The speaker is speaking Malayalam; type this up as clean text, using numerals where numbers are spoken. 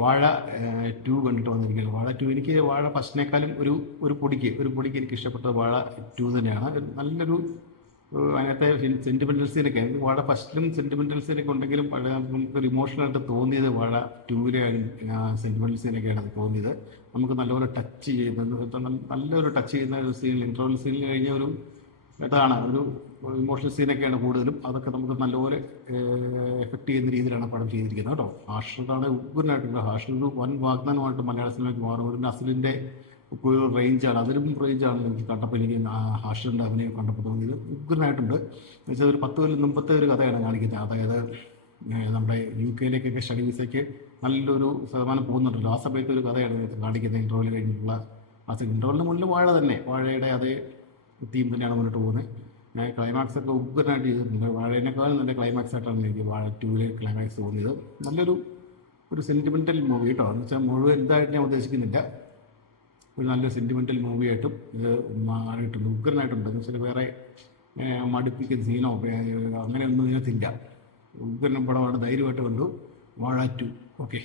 വാഴ 2 കണ്ടിട്ട് വന്നിരിക്കുകയാണ്. വാഴ 2 എനിക്ക് വാഴ ഫസ്റ്റിനേക്കാളും ഒരു പൊടിക്ക് എനിക്ക് ഇഷ്ടപ്പെട്ടത് വാഴ 2 തന്നെയാണ്. നല്ലൊരു അതിനകത്തെ സെൻറ്റിമെൻ്റൽ സീനൊക്കെ വാഴ ഫസ്റ്റിലും സെൻറ്റിമെൻ്റൽ സീനൊക്കെ ഉണ്ടെങ്കിലും വളരെ നമുക്കൊരു ഇമോഷണലായിട്ട് തോന്നിയത് വാഴ 2-ലെ സെൻറ്റിമെൻ്റൽ സീനൊക്കെയാണ് അത് തോന്നിയത്. നമുക്ക് നല്ലപോലെ ടച്ച് ചെയ്യുന്ന നല്ലൊരു ടച്ച് ചെയ്യുന്ന ഒരു സീൻ, ഇൻട്രോവൽ സീനിൽ കഴിഞ്ഞ ഒരു ഇതാണ് ഒരു ഇമോഷണൽ സീനൊക്കെയാണ് കൂടുതലും. അതൊക്കെ നമുക്ക് നല്ലപോലെ എഫക്റ്റ് ചെയ്യുന്ന രീതിയിലാണ് പടം ചെയ്തിരിക്കുന്നത് കേട്ടോ. ഹാഷിറാണ് ഉഗ്രനായിട്ടുണ്ട്. ഹാഷിർ ഒരു വൻ വാഗ്ദാനമായിട്ട് മലയാള സിനിമയ്ക്ക് മാറും. ഒരു നസ്ലിൻ്റെ ഇപ്പോൾ ഒരു റേഞ്ചാണ്, അതിലും റേഞ്ചാണ് എനിക്ക് കണ്ടപ്പോൾ എനിക്ക് ഹാഷിറിൻ്റെ അഭിനയം കണ്ടപ്പോൾ തോന്നിയത്. ഉഗ്രനായിട്ടുണ്ട്. എന്നുവെച്ചാൽ ഒരു 10 കൊല്ലം മുമ്പത്തെ ഒരു കഥയാണ് കാണിക്കുന്നത്. അതായത് നമ്മുടെ UK-ലേക്കൊക്കെ സ്റ്റഡി വിസയ്ക്ക് നല്ലൊരു ശതമാനം പോകുന്നുണ്ടല്ലോ, ആ സമയത്ത് ഒരു കഥയാണ് കാണിക്കുന്നത്. ഇൻ്റർവെൽ കഴിഞ്ഞിട്ടുള്ള ഇൻ്റർവെലിന് മുന്നിൽ വാഴ തന്നെ, വാഴയുടെ അതേ തീം തന്നെയാണ് മുന്നോട്ട് പോകുന്നത്. ക്ലൈമാക്സ് ഒക്കെ ഉഗ്രനായിട്ട് ചെയ്തിട്ടുണ്ട്. വാഴേനേക്കാളും നല്ല ക്ലൈമാക്സ് ആയിട്ടാണ് എനിക്ക് വാഴ 2-ലെ ക്ലൈമാക്സ് തോന്നിയത്. ഒരു സെൻറ്റിമെൻ്റൽ മൂവി കേട്ടോ. എന്ന് വെച്ചാൽ മുഴുവൻ എന്തായിട്ട് ഞാൻ ഉദ്ദേശിക്കുന്നില്ല, ഒരു നല്ല സെൻറ്റിമെൻ്റൽ മൂവിയായിട്ടും ഇത് മാറിയിട്ടുണ്ട്. ഉഗ്രനായിട്ടുണ്ട്. എന്ന് വെച്ചാൽ വേറെ മടുപ്പിക്കുന്ന സീനോ അങ്ങനെയൊന്നും ഇതിനകത്തില്ല. ഉഗ്രൻ പടമാണ്. ധൈര്യമായിട്ട് കണ്ടു വാഴ 2. ഓക്കെ.